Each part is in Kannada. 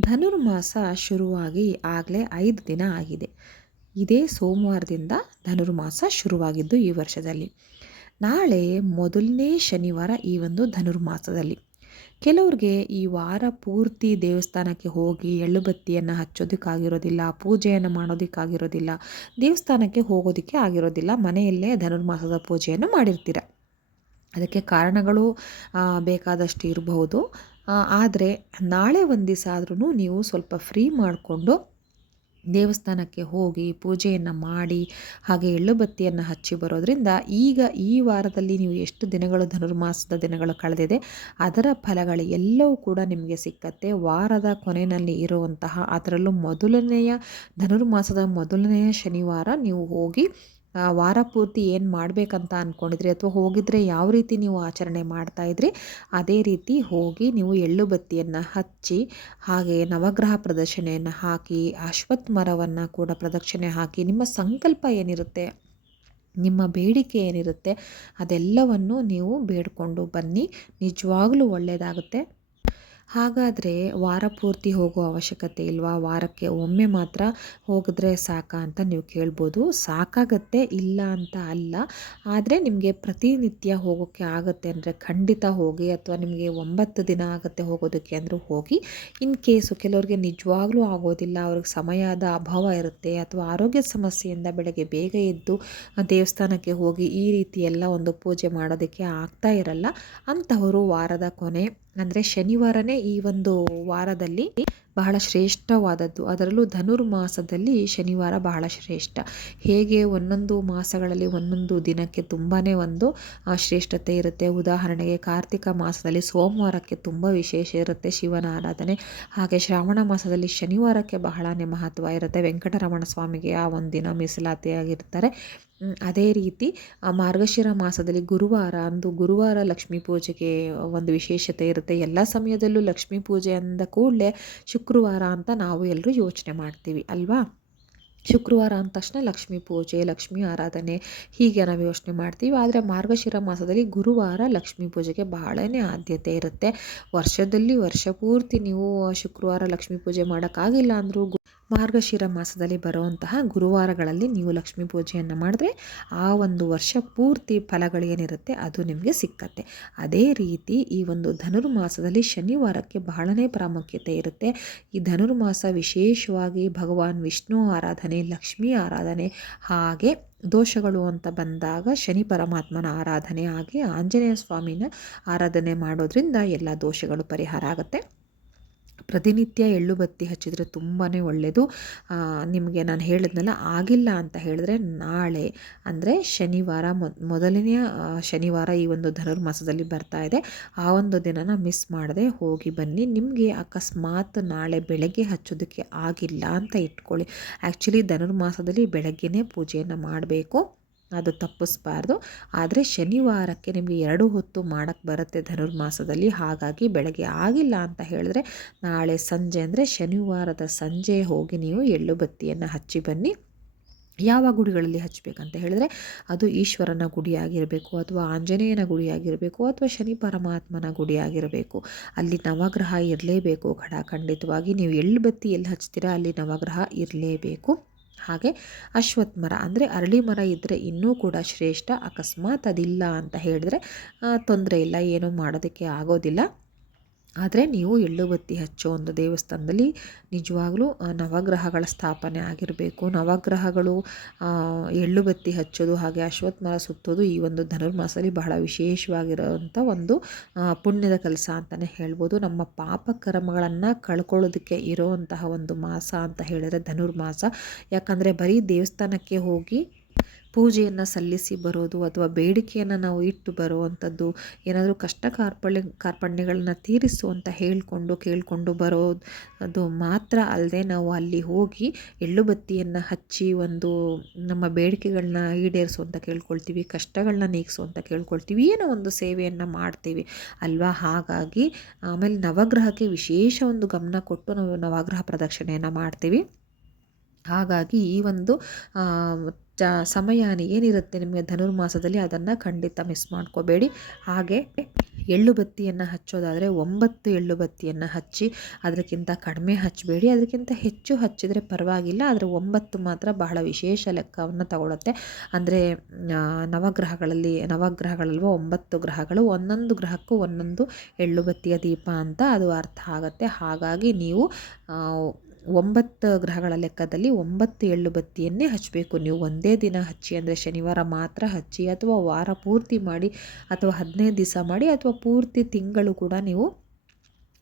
ಧನುರ್ಮಾಸ ಶುರುವಾಗಿ ಆಗಲೇ ಐದು ದಿನ ಆಗಿದೆ. ಇದೇ ಸೋಮವಾರದಿಂದ ಧನುರ್ಮಾಸ ಶುರುವಾಗಿದ್ದು ಈ ವರ್ಷದಲ್ಲಿ. ನಾಳೆ ಮೊದಲನೇ ಶನಿವಾರ ಈ ಒಂದು ಧನುರ್ಮಾಸದಲ್ಲಿ. ಕೆಲವ್ರಿಗೆ ಈ ವಾರ ಪೂರ್ತಿ ದೇವಸ್ಥಾನಕ್ಕೆ ಹೋಗಿ ಎಳ್ಳುಬತ್ತಿಯನ್ನು ಹಚ್ಚೋದಕ್ಕಾಗಿರೋದಿಲ್ಲ, ಪೂಜೆಯನ್ನು ಮಾಡೋದಕ್ಕಾಗಿರೋದಿಲ್ಲ, ದೇವಸ್ಥಾನಕ್ಕೆ ಹೋಗೋದಕ್ಕೆ ಆಗಿರೋದಿಲ್ಲ, ಮನೆಯಲ್ಲೇ ಧನುರ್ಮಾಸದ ಪೂಜೆಯನ್ನು ಮಾಡಿರ್ತೀರ. ಅದಕ್ಕೆ ಕಾರಣಗಳು ಬೇಕಾದಷ್ಟು ಇರಬಹುದು ಆದರೆ ನಾಳೆ ಒಂದು ದಿವಸ ಆದ್ರೂ ನೀವು ಸ್ವಲ್ಪ ಫ್ರೀ ಮಾಡಿಕೊಂಡು ದೇವಸ್ಥಾನಕ್ಕೆ ಹೋಗಿ ಪೂಜೆಯನ್ನು ಮಾಡಿ, ಹಾಗೆ ಎಳ್ಳು ಬತ್ತಿಯನ್ನು ಹಚ್ಚಿ ಬರೋದರಿಂದ ಈಗ ಈ ವಾರದಲ್ಲಿ ನೀವು ಎಷ್ಟು ದಿನಗಳು ಧನುರ್ಮಾಸದ ದಿನಗಳು ಕಳೆದಿದೆ, ಅದರ ಫಲಗಳು ಎಲ್ಲವೂ ಕೂಡ ನಿಮಗೆ ಸಿಕ್ಕತ್ತೆ. ವಾರದ ಕೊನೆಯಲ್ಲಿ ಇರುವಂತಹ ಅದರಲ್ಲೂ ಮೊದಲನೆಯ ಧನುರ್ಮಾಸದ ಮೊದಲನೆಯ ಶನಿವಾರ ನೀವು ಹೋಗಿ ವಾರ ಪೂರ್ತಿ ಏನು ಮಾಡಬೇಕಂತ ಅಂದ್ಕೊಂಡಿದ್ರಿ ಅಥವಾ ಹೋಗಿದ್ರೆ ಯಾವ ರೀತಿ ನೀವು ಆಚರಣೆ ಮಾಡ್ತಾಯಿದ್ರಿ ಅದೇ ರೀತಿ ಹೋಗಿ ನೀವು ಎಳ್ಳು ಬತ್ತಿಯನ್ನು ಹಚ್ಚಿ, ಹಾಗೆ ನವಗ್ರಹ ಪ್ರದರ್ಶನೆಯನ್ನು ಹಾಕಿ, ಅಶ್ವತ್ಥ ಮರವನ್ನು ಕೂಡ ಪ್ರದಕ್ಷಿಣೆ ಹಾಕಿ, ನಿಮ್ಮ ಸಂಕಲ್ಪ ಏನಿರುತ್ತೆ? ನಿಮ್ಮ ಬೇಡಿಕೆ ಏನಿರುತ್ತೆ? ಅದೆಲ್ಲವನ್ನು ನೀವು ಬೇಡಿಕೊಂಡು ಬನ್ನಿ. ನಿಜವಾಗ್ಲೂ ಒಳ್ಳೆಯದಾಗುತ್ತೆ ಹಾಗಾದರೆ ವಾರ ಪೂರ್ತಿ ಹೋಗೋ ಅವಶ್ಯಕತೆ ಇಲ್ವಾ? ವಾರಕ್ಕೆ ಒಮ್ಮೆ ಮಾತ್ರ ಹೋಗಿದ್ರೆ ಸಾಕಾ ಅಂತ ನೀವು ಕೇಳ್ಬೋದು. ಸಾಕಾಗತ್ತೆ, ಇಲ್ಲ ಅಂತ ಅಲ್ಲ. ಆದರೆ ನಿಮಗೆ ಪ್ರತಿನಿತ್ಯ ಹೋಗೋಕ್ಕೆ ಆಗುತ್ತೆ ಅಂದರೆ ಖಂಡಿತ ಹೋಗಿ ಅಥವಾ ನಿಮಗೆ ಒಂಬತ್ತು ದಿನ ಆಗುತ್ತೆ ಹೋಗೋದಕ್ಕೆ ಅಂದರೂ ಹೋಗಿ. ಇನ್ ಕೇಸು ಕೆಲವ್ರಿಗೆ ನಿಜವಾಗ್ಲೂ ಆಗೋದಿಲ್ಲ. ಅವ್ರಿಗೆ ಸಮಯದ ಅಭಾವ ಇರುತ್ತೆ ಅಥವಾ ಆರೋಗ್ಯ ಸಮಸ್ಯೆಯಿಂದ ಬೆಳಗ್ಗೆ ಬೇಗ ಎದ್ದು ದೇವಸ್ಥಾನಕ್ಕೆ ಹೋಗಿ ಈ ರೀತಿ ಎಲ್ಲ ಒಂದು ಪೂಜೆ ಮಾಡೋದಕ್ಕೆ ಆಗ್ತಾ ಇರಲ್ಲ. ಅಂಥವರು ವಾರದ ಕೊನೆ ಅಂದರೆ ಶನಿವಾರನೇ ಈ ಒಂದು ವಾರದಲ್ಲಿ ಬಹಳ ಶ್ರೇಷ್ಠವಾದದ್ದು. ಅದರಲ್ಲೂ ಧನುರ್ಮಾಸದಲ್ಲಿ ಶನಿವಾರ ಬಹಳ ಶ್ರೇಷ್ಠ. ಹೇಗೆ ಒಂದೊಂದು ಮಾಸಗಳಲ್ಲಿ ಒಂದೊಂದು ದಿನಕ್ಕೆ ತುಂಬಾ ಒಂದು ಶ್ರೇಷ್ಠತೆ ಇರುತ್ತೆ. ಉದಾಹರಣೆಗೆ ಕಾರ್ತಿಕ ಮಾಸದಲ್ಲಿ ಸೋಮವಾರಕ್ಕೆ ತುಂಬ ವಿಶೇಷ ಇರುತ್ತೆ ಶಿವನ ಆರಾಧನೆ. ಹಾಗೆ ಶ್ರಾವಣ ಮಾಸದಲ್ಲಿ ಶನಿವಾರಕ್ಕೆ ಬಹಳನೇ ಮಹತ್ವ ಇರುತ್ತೆ. ವೆಂಕಟರಮಣ ಸ್ವಾಮಿಗೆ ಆ ಒಂದು ದಿನ ಮೀಸಲಾತಿಯಾಗಿರ್ತಾರೆ. ಅದೇ ರೀತಿ ಮಾರ್ಗಶಿರ ಮಾಸದಲ್ಲಿ ಗುರುವಾರ ಅಂದು ಗುರುವಾರ ಲಕ್ಷ್ಮೀ ಪೂಜೆಗೆ ಒಂದು ವಿಶೇಷತೆ ಇರುತ್ತೆ. ಎಲ್ಲ ಸಮಯದಲ್ಲೂ ಲಕ್ಷ್ಮೀ ಪೂಜೆ ಅಂದ ಕೂಡಲೇ ಶುಕ್ರವಾರ ಅಂತ ನಾವು ಎಲ್ಲರೂ ಯೋಚನೆ ಮಾಡ್ತೀವಿ, ಅಲ್ವಾ? ಶುಕ್ರವಾರ ಅಂದ ತಕ್ಷಣ ಲಕ್ಷ್ಮೀ ಪೂಜೆ, ಲಕ್ಷ್ಮೀ ಆರಾಧನೆ, ಹೀಗೆ ನಾವು ಯೋಚನೆ ಮಾಡ್ತೀವಿ. ಆದರೆ ಮಾರ್ಗಶಿರ ಮಾಸದಲ್ಲಿ ಗುರುವಾರ ಲಕ್ಷ್ಮೀ ಪೂಜೆಗೆ ಬಹಳನೇ ಆದ್ಯತೆ ಇರುತ್ತೆ. ವರ್ಷದಲ್ಲಿ ವರ್ಷ ಪೂರ್ತಿ ನೀವು ಶುಕ್ರವಾರ ಲಕ್ಷ್ಮೀ ಪೂಜೆ ಮಾಡೋಕ್ಕಾಗಿಲ್ಲ ಅಂದರೂ ಮಾರ್ಗಶಿರ ಮಾಸದಲ್ಲಿ ಬರುವಂತಹ ಗುರುವಾರಗಳಲ್ಲಿ ನೀವು ಲಕ್ಷ್ಮೀ ಪೂಜೆಯನ್ನು ಮಾಡಿದ್ರೆ ಆ ಒಂದು ವರ್ಷ ಪೂರ್ತಿ ಫಲಗಳು ಏನಿರುತ್ತೆ ಅದು ನಿಮಗೆ ಸಿಕ್ಕತ್ತೆ. ಅದೇ ರೀತಿ ಈ ಒಂದು ಧನುರ್ಮಾಸದಲ್ಲಿ ಶನಿವಾರಕ್ಕೆ ಬಹಳನೇ ಪ್ರಾಮುಖ್ಯತೆ ಇರುತ್ತೆ. ಈ ಧನುರ್ಮಾಸ ವಿಶೇಷವಾಗಿ ಭಗವಾನ್ ವಿಷ್ಣು ಆರಾಧನೆ, ಲಕ್ಷ್ಮೀ ಆರಾಧನೆ, ಹಾಗೆ ದೋಷಗಳು ಅಂತ ಬಂದಾಗ ಶನಿ ಪರಮಾತ್ಮನ ಆರಾಧನೆ ಹಾಗೆ ಆಂಜನೇಯ ಸ್ವಾಮಿನ ಆರಾಧನೆ ಮಾಡೋದ್ರಿಂದ ಎಲ್ಲ ದೋಷಗಳು ಪರಿಹಾರ ಆಗುತ್ತೆ. ಪ್ರತಿನಿತ್ಯ ಎಳ್ಳು ಬತ್ತಿ ಹಚ್ಚಿದರೆ ತುಂಬಾ ಒಳ್ಳೆಯದು ನಿಮಗೆ ನಾನು ಹೇಳಿದ್ನಲ್ಲ, ಆಗಿಲ್ಲ ಅಂತ ಹೇಳಿದ್ರೆ ನಾಳೆ, ಅಂದರೆ ಶನಿವಾರ ಮೊದಲನೆಯ ಶನಿವಾರ ಈ ಒಂದು ಧನುರ್ಮಾಸದಲ್ಲಿ ಬರ್ತಾ ಇದೆ. ಆ ಒಂದು ದಿನನ ಮಿಸ್ ಮಾಡದೆ ಹೋಗಿ ಬನ್ನಿ. ನಿಮಗೆ ಅಕಸ್ಮಾತ್ ನಾಳೆ ಬೆಳಗ್ಗೆ ಹಚ್ಚೋದಕ್ಕೆ ಆಗಿಲ್ಲ ಅಂತ ಇಟ್ಕೊಳ್ಳಿ. ಆ್ಯಕ್ಚುಲಿ ಧನುರ್ಮಾಸದಲ್ಲಿ ಬೆಳಗ್ಗೆನೇ ಪೂಜೆಯನ್ನು ಮಾಡಬೇಕು. ಅದು ತಪ್ಪಿಸ್ಬಾರ್ದು. ಆದರೆ ಶನಿವಾರಕ್ಕೆ ನಿಮಗೆ ಎರಡು ಹೊತ್ತು ಮಾಡೋಕ್ಕೆ ಬರುತ್ತೆ ಧನುರ್ಮಾಸದಲ್ಲಿ. ಹಾಗಾಗಿ ಬೆಳಗ್ಗೆ ಆಗಿಲ್ಲ ಅಂತ ಹೇಳಿದ್ರೆ ನಾಳೆ ಸಂಜೆ ಅಂದರೆ ಶನಿವಾರದ ಸಂಜೆ ಹೋಗಿ ನೀವು ಎಳ್ಳು ಬತ್ತಿಯನ್ನು ಹಚ್ಚಿ ಬನ್ನಿ. ಯಾವ ಗುಡಿಗಳಲ್ಲಿ ಹಚ್ಚಬೇಕಂತ ಹೇಳಿದ್ರೆ ಅದು ಈಶ್ವರನ ಗುಡಿಯಾಗಿರಬೇಕು ಅಥವಾ ಆಂಜನೇಯನ ಗುಡಿಯಾಗಿರಬೇಕು ಅಥವಾ ಶನಿ ಪರಮಾತ್ಮನ ಗುಡಿಯಾಗಿರಬೇಕು. ಅಲ್ಲಿ ನವಗ್ರಹ ಇರಲೇಬೇಕು ಖಡಾಖಂಡಿತವಾಗಿ. ನೀವು ಎಳ್ಳು ಬತ್ತಿ ಎಲ್ಲಿ ಹಚ್ತೀರಾ ಅಲ್ಲಿ ನವಗ್ರಹ ಇರಲೇಬೇಕು. ಹಾಗೆ ಅಶ್ವತ್ಥ ಮರ ಅಂದರೆ ಅರಳಿ ಮರ ಇದ್ದರೆ ಇನ್ನೂ ಕೂಡ ಶ್ರೇಷ್ಠ, ಅಕಸ್ಮಾತ್ ಅದಿಲ್ಲ ಅಂತ ಹೇಳಿದ್ರೆ ತೊಂದರೆ ಇಲ್ಲ, ಏನೂ ಮಾಡೋದಕ್ಕೆ ಆಗೋದಿಲ್ಲ. ಆದರೆ ನೀವು ಎಳ್ಳು ಬತ್ತಿ ಹಚ್ಚೋ ಒಂದು ದೇವಸ್ಥಾನದಲ್ಲಿ ನಿಜವಾಗ್ಲೂ ನವಗ್ರಹಗಳ ಸ್ಥಾಪನೆ ಆಗಿರಬೇಕು. ನವಗ್ರಹಗಳು ಎಳ್ಳು ಬತ್ತಿ ಹಚ್ಚೋದು, ಹಾಗೆ ಅಶ್ವತ್ಥ ಮರ ಸುತ್ತೋದು ಈ ಒಂದು ಧನುರ್ಮಾಸದಲ್ಲಿ ಬಹಳ ವಿಶೇಷವಾಗಿರೋವಂಥ ಒಂದು ಪುಣ್ಯದ ಕೆಲಸ ಅಂತಲೇ ಹೇಳ್ಬೋದು. ನಮ್ಮ ಪಾಪ ಕರ್ಮಗಳನ್ನು ಕಳ್ಕೊಳ್ಳೋದಕ್ಕೆ ಇರೋವಂತಹ ಒಂದು ಮಾಸ ಅಂತ ಹೇಳಿದರೆ ಧನುರ್ಮಾಸ. ಯಾಕಂದರೆ ಬರೀ ದೇವಸ್ಥಾನಕ್ಕೆ ಹೋಗಿ ಪೂಜೆಯನ್ನು ಸಲ್ಲಿಸಿ ಬರೋದು ಅಥವಾ ಬೇಡಿಕೆಯನ್ನು ನಾವು ಇಟ್ಟು ಬರುವಂಥದ್ದು, ಏನಾದರೂ ಕಷ್ಟ ಕಾರ್ಪಣ್ಯ ಕಾರ್ಪಣ್ಯಗಳನ್ನ ತೀರಿಸು ಅಂತ ಹೇಳಿಕೊಂಡು ಕೇಳಿಕೊಂಡು ಬರೋದು ಮಾತ್ರ ಅಲ್ಲದೆ ನಾವು ಅಲ್ಲಿ ಹೋಗಿ ಎಳ್ಳು ಬತ್ತಿಯನ್ನು ಹಚ್ಚಿ ಒಂದು ನಮ್ಮ ಬೇಡಿಕೆಗಳನ್ನ ಈಡೇರಿಸು ಅಂತ ಕೇಳ್ಕೊಳ್ತೀವಿ, ಕಷ್ಟಗಳನ್ನ ನೀಗಿಸು ಅಂತ ಕೇಳ್ಕೊಳ್ತೀವಿ, ಏನೋ ಒಂದು ಸೇವೆಯನ್ನು ಮಾಡ್ತೀವಿ. ಅಲ್ವಾ? ಹಾಗಾಗಿ ಆಮೇಲೆ ನವಗ್ರಹಕ್ಕೆ ವಿಶೇಷ ಒಂದು ಗಮನ ಕೊಟ್ಟು ನಾವು ನವಗ್ರಹ ಪ್ರದಕ್ಷಿಣೆಯನ್ನು ಮಾಡ್ತೀವಿ. ಹಾಗಾಗಿ ಈ ಒಂದು ಜ ಸಮಯ ಏನಿರುತ್ತೆ ನಿಮಗೆ ಧನುರ್ಮಾಸದಲ್ಲಿ ಅದನ್ನು ಖಂಡಿತ ಮಿಸ್ ಮಾಡ್ಕೋಬೇಡಿ. ಹಾಗೆ ಎಳ್ಳು ಬತ್ತಿಯನ್ನು ಹಚ್ಚೋದಾದರೆ ಒಂಬತ್ತು ಎಳ್ಳು ಬತ್ತಿಯನ್ನು ಹಚ್ಚಿ ಅದಕ್ಕಿಂತ ಕಡಿಮೆ ಹಚ್ಚಬೇಡಿ. ಅದಕ್ಕಿಂತ ಹೆಚ್ಚು ಹಚ್ಚಿದರೆ ಪರವಾಗಿಲ್ಲ, ಆದರೆ ಒಂಬತ್ತು ಮಾತ್ರ ಬಹಳ ವಿಶೇಷ ಲೆಕ್ಕವನ್ನು ತಗೊಳುತ್ತೆ. ಅಂದರೆ ನವಗ್ರಹಗಳಲ್ಲಿ, ನವಗ್ರಹಗಳಲ್ವ ಒಂಬತ್ತು ಗ್ರಹಗಳು, ಒಂದೊಂದು ಗ್ರಹಕ್ಕೂ ಒಂದೊಂದು ಎಳ್ಳು ಬತ್ತಿಯ ದೀಪ ಅಂತ ಅದು ಅರ್ಥ ಆಗುತ್ತೆ. ಹಾಗಾಗಿ ನೀವು ಒಂಬತ್ತು ಗ್ರಹಗಳ ಲೆಕ್ಕದಲ್ಲಿ ಒಂಬತ್ತು ಎಳ್ಳು ಬತ್ತಿಯನ್ನೇ ಹಚ್ಚಬೇಕು ನೀವು ಒಂದೇ ದಿನ ಹಚ್ಚಿ ಅಂದರೆ ಶನಿವಾರ ಮಾತ್ರ ಹಚ್ಚಿ ಅಥವಾ ವಾರ ಪೂರ್ತಿ ಮಾಡಿ ಅಥವಾ ಹದಿನೈದು ದಿವಸ ಮಾಡಿ ಅಥವಾ ಪೂರ್ತಿ ತಿಂಗಳು ಕೂಡ ನೀವು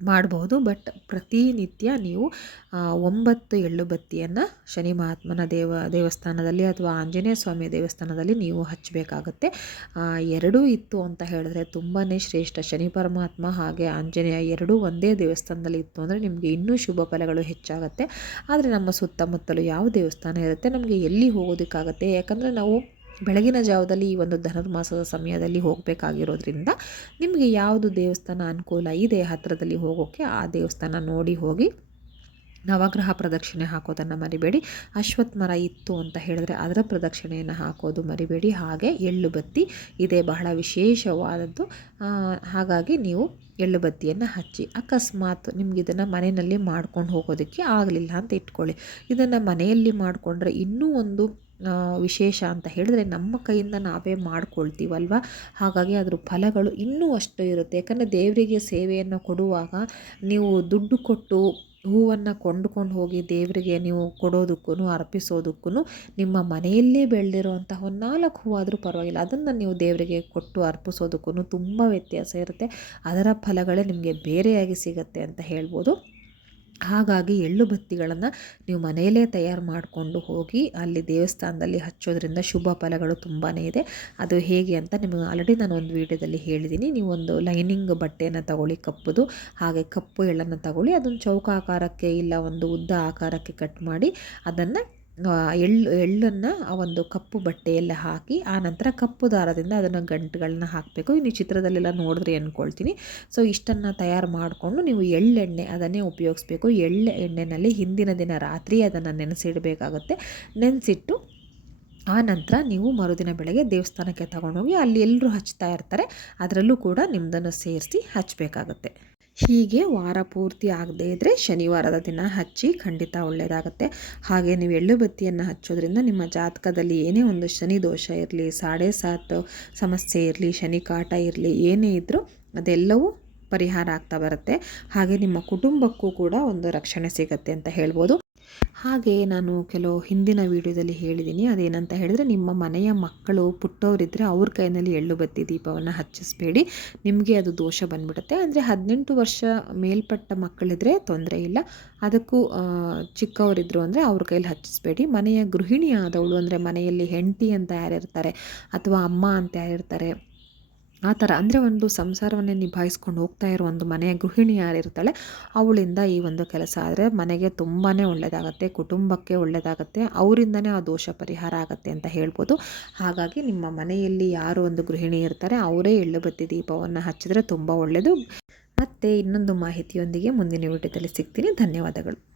ಮಾಡಬಹುದು ಬಟ್ ಪ್ರತಿನಿತ್ಯ ನೀವು ಒಂಬತ್ತು ಎಳ್ಳು ಬತ್ತಿಯನ್ನು ಶನಿ ಮಹಾತ್ಮನ ದೇವ, ದೇವಸ್ಥಾನದಲ್ಲಿ ಅಥವಾ ಆಂಜನೇಯ ಸ್ವಾಮಿ ದೇವಸ್ಥಾನದಲ್ಲಿ ನೀವು ಹಚ್ಚಬೇಕಾಗತ್ತೆ. ಎರಡೂ ಇತ್ತು ಅಂತ ಹೇಳಿದ್ರೆ ತುಂಬಾ ಶ್ರೇಷ್ಠ. ಶನಿ ಪರಮಾತ್ಮ ಹಾಗೆ ಆಂಜನೇಯ ಎರಡೂ ಒಂದೇ ದೇವಸ್ಥಾನದಲ್ಲಿ ಇತ್ತು ಅಂದರೆ ನಿಮಗೆ ಇನ್ನೂ ಶುಭ ಫಲಗಳು ಹೆಚ್ಚಾಗುತ್ತೆ. ಆದರೆ ನಮ್ಮ ಸುತ್ತಮುತ್ತಲು ಯಾವ ದೇವಸ್ಥಾನ ಇರುತ್ತೆ? ನಮಗೆ ಎಲ್ಲಿ ಹೋಗೋದಕ್ಕಾಗತ್ತೆ? ಯಾಕಂದರೆ ನಾವು ಬೆಳಗಿನ ಜಾವದಲ್ಲಿ ಈ ಒಂದು ಧನುರ್ಮಾಸದ ಸಮಯದಲ್ಲಿ ಹೋಗಬೇಕಾಗಿರೋದ್ರಿಂದ ನಿಮಗೆ ಯಾವುದು ದೇವಸ್ಥಾನ ಅನುಕೂಲ ಇದೆ ಹತ್ತಿರದಲ್ಲಿ ಹೋಗೋಕ್ಕೆ ಆ ದೇವಸ್ಥಾನ ನೋಡಿ ಹೋಗಿ ನವಗ್ರಹ ಪ್ರದಕ್ಷಿಣೆ ಹಾಕೋದನ್ನು ಮರಿಬೇಡಿ. ಅಶ್ವತ್ಥ ಮರ ಇತ್ತು ಅಂತ ಹೇಳಿದ್ರೆ ಅದರ ಪ್ರದಕ್ಷಿಣೆಯನ್ನು ಹಾಕೋದು ಮರಿಬೇಡಿ. ಹಾಗೆ ಎಳ್ಳು ಬತ್ತಿ ಇದೇ ಬಹಳ ವಿಶೇಷವಾದದ್ದು. ಹಾಗಾಗಿ ನೀವು ಎಳ್ಳು ಬತ್ತಿಯನ್ನು ಹಚ್ಚಿ ಅಕಸ್ಮಾತ್ ನಿಮ್ಗೆ ಇದನ್ನು ಮನೆಯಲ್ಲಿ ಮಾಡ್ಕೊಂಡು ಹೋಗೋದಕ್ಕೆ ಆಗಲಿಲ್ಲ ಅಂತ ಇಟ್ಕೊಳ್ಳಿ. ಇದನ್ನು ಮನೆಯಲ್ಲಿ ಮಾಡಿಕೊಂಡ್ರೆ ಇನ್ನೂ ಒಂದು ವಿಶೇಷ ಅಂತ ಹೇಳಿದ್ರೆ ನಮ್ಮ ಕೈಯಿಂದ ನಾವೇ ಮಾಡ್ಕೊಳ್ತೀವಲ್ವ? ಹಾಗಾಗಿ ಅದ್ರ ಫಲಗಳು ಇನ್ನೂ ಅಷ್ಟು ಇರುತ್ತೆ. ಯಾಕಂದರೆ ದೇವರಿಗೆ ಸೇವೆಯನ್ನು ಕೊಡುವಾಗ ನೀವು ದುಡ್ಡು ಕೊಟ್ಟು ಹೂವನ್ನು ಕೊಂಡುಕೊಂಡು ಹೋಗಿ ದೇವರಿಗೆ ನೀವು ಕೊಡೋದಕ್ಕೂ ಅರ್ಪಿಸೋದಕ್ಕೂ ನಿಮ್ಮ ಮನೆಯಲ್ಲೇ ಬೆಳೆದಿರುವಂತಹ ಒಂದು ನಾಲ್ಕು ಹೂವಾದರೂ ಪರವಾಗಿಲ್ಲ. ಅದನ್ನು ನೀವು ದೇವರಿಗೆ ಕೊಟ್ಟು ಅರ್ಪಿಸೋದಕ್ಕೂ ತುಂಬ ವ್ಯತ್ಯಾಸ ಇರುತ್ತೆ. ಅದರ ಫಲಗಳೇ ನಿಮಗೆ ಬೇರೆಯಾಗಿ ಸಿಗುತ್ತೆ ಅಂತ ಹೇಳ್ಬೋದು. ಹಾಗಾಗಿ ಎಳ್ಳು ಬತ್ತಿಗಳನ್ನು ನೀವು ಮನೆಯಲ್ಲೇ ತಯಾರು ಮಾಡಿಕೊಂಡು ಹೋಗಿ ಅಲ್ಲಿ ದೇವಸ್ಥಾನದಲ್ಲಿ ಹಚ್ಚೋದ್ರಿಂದ ಶುಭ ಫಲಗಳು ತುಂಬಾ ಇದೆ. ಅದು ಹೇಗೆ ಅಂತ ನಿಮಗೆ ಆಲ್ರೆಡಿ ನಾನು ಒಂದು ವೀಡಿಯೋದಲ್ಲಿ ಹೇಳಿದ್ದೀನಿ. ನೀವು ಒಂದು ಲೈನಿಂಗ್ ಬಟ್ಟೆಯನ್ನು ತಗೊಳ್ಳಿ, ಕಪ್ಪುದು, ಹಾಗೆ ಕಪ್ಪು ಎಳ್ಳನ್ನು ತಗೊಳ್ಳಿ, ಅದನ್ನು ಚೌಕಾಕಾರಕ್ಕೆ ಇಲ್ಲ ಒಂದು ಉದ್ದ ಆಕಾರಕ್ಕೆ ಕಟ್ ಮಾಡಿ ಅದನ್ನು ಎಳ್ಳು, ಎಳ್ಳನ್ನು ಆ ಒಂದು ಕಪ್ಪು ಬಟ್ಟೆಯಲ್ಲಿ ಹಾಕಿ, ಆ ನಂತರ ಕಪ್ಪು ದಾರದಿಂದ ಅದನ್ನು ಗಂಟುಗಳನ್ನ ಹಾಕಬೇಕು. ಇನ್ನು ಚಿತ್ರದಲ್ಲೆಲ್ಲ ನೋಡಿದ್ರೆ ಅಂದ್ಕೊಳ್ತೀನಿ ಸೊ ಇಷ್ಟನ್ನು ತಯಾರು ಮಾಡಿಕೊಂಡು ನೀವು ಎಳ್ಳೆಣ್ಣೆ ಅದನ್ನೇ ಉಪಯೋಗಿಸ್ಬೇಕು. ಎಳ್ಳೆ ಎಣ್ಣೆಯಲ್ಲಿ ಹಿಂದಿನ ದಿನ ರಾತ್ರಿ ಅದನ್ನು ನೆನೆಸಿಡಬೇಕಾಗುತ್ತೆ. ನೆನೆಸಿಟ್ಟು, ಆ ನಂತರ ನೀವು ಮರುದಿನ ಬೆಳಗ್ಗೆ ದೇವಸ್ಥಾನಕ್ಕೆ ತಗೊಂಡೋಗಿ ಅಲ್ಲಿ ಎಲ್ಲರೂ ಹಚ್ತಾ ಇರ್ತಾರೆ. ಅದರಲ್ಲೂ ಕೂಡ ನಿಮ್ಮದನ್ನು ಸೇರಿಸಿ ಹಚ್ಚಬೇಕಾಗತ್ತೆ ಹೀಗೆ ವಾರ ಪೂರ್ತಿ ಆಗದೇ ಇದ್ದರೆ ಶನಿವಾರದ ದಿನ ಹಚ್ಚಿ ಖಂಡಿತ ಒಳ್ಳೆಯದಾಗತ್ತೆ ಹಾಗೆ ನೀವು ಎಳ್ಳು ಬತ್ತಿಯನ್ನು ಹಚ್ಚೋದ್ರಿಂದ ನಿಮ್ಮ ಜಾತಕದಲ್ಲಿ ಏನೇ ಒಂದು ಶನಿ ದೋಷ ಇರಲಿ, ಸಾಡೆ ಸಾತ್ ಸಮಸ್ಯೆ ಇರಲಿ, ಶನಿ ಕಾಟ ಇರಲಿ, ಏನೇ ಇದ್ದರೂ ಅದೆಲ್ಲವೂ ಪರಿಹಾರ ಆಗ್ತಾ ಬರುತ್ತೆ. ಹಾಗೆ ನಿಮ್ಮ ಕುಟುಂಬಕ್ಕೂ ಕೂಡ ಒಂದು ರಕ್ಷಣೆ ಸಿಗುತ್ತೆ ಅಂತ ಹೇಳ್ಬೋದು. ಹಾಗೆ ನಾನು ಕೆಲವು ಹಿಂದಿನ ವಿಡಿಯೋದಲ್ಲಿ ಹೇಳಿದ್ದೀನಿ. ಅದೇನಂತ ಹೇಳಿದರೆ, ನಿಮ್ಮ ಮನೆಯ ಮಕ್ಕಳು ಪುಟ್ಟವರಿದ್ದರೆ ಅವ್ರ ಕೈನಲ್ಲಿ ಎಳ್ಳು ಬತ್ತಿ ದೀಪವನ್ನು ಹಚ್ಚಿಸ್ಬೇಡಿ. ನಿಮಗೆ ಅದು ದೋಷ ಬಂದ್ಬಿಡುತ್ತೆ. ಅಂದರೆ ಹದಿನೆಂಟು ವರ್ಷ ಮೇಲ್ಪಟ್ಟ ಮಕ್ಕಳಿದ್ರೆ ತೊಂದರೆ ಇಲ್ಲ. ಅದಕ್ಕೂ ಚಿಕ್ಕವರಿದ್ದರು ಅಂದರೆ ಅವ್ರ ಕೈಯಲ್ಲಿ ಹಚ್ಚಿಸ್ಬೇಡಿ. ಮನೆಯ ಗೃಹಿಣಿ ಆದವಳು ಅಂದರೆ ಮನೆಯಲ್ಲಿ ಹೆಂಡತಿ ಅಂತ ಯಾರಿರ್ತಾರೆ, ಅಥವಾ ಅಮ್ಮ ಅಂತ ಯಾರಿರ್ತಾರೆ ಆ ಥರ ಅಂದರೆ ಒಂದು ಸಂಸಾರವನ್ನೇ ನಿಭಾಯಿಸ್ಕೊಂಡು ಹೋಗ್ತಾ ಇರೋ ಒಂದು ಮನೆಯ ಗೃಹಿಣಿ ಯಾರಿರ್ತಾಳೆ, ಅವಳಿಂದ ಈ ಒಂದು ಕೆಲಸ ಆದರೆ ಮನೆಗೆ ತುಂಬಾ ಒಳ್ಳೆಯದಾಗತ್ತೆ, ಕುಟುಂಬಕ್ಕೆ ಒಳ್ಳೆಯದಾಗತ್ತೆ, ಅವರಿಂದನೇ ಆ ದೋಷ ಪರಿಹಾರ ಆಗುತ್ತೆ ಅಂತ ಹೇಳ್ಬೋದು. ಹಾಗಾಗಿ ನಿಮ್ಮ ಮನೆಯಲ್ಲಿ ಯಾರು ಒಂದು ಗೃಹಿಣಿ ಇರ್ತಾರೆ, ಅವರೇ ಎಳ್ಳುಬತ್ತಿ ದೀಪವನ್ನು ಹಚ್ಚಿದ್ರೆ ತುಂಬ ಒಳ್ಳೆಯದು. ಮತ್ತು ಇನ್ನೊಂದು ಮಾಹಿತಿಯೊಂದಿಗೆ ಮುಂದಿನ ವಿಡಿಯೋದಲ್ಲಿ ಸಿಗ್ತೀನಿ. ಧನ್ಯವಾದಗಳು.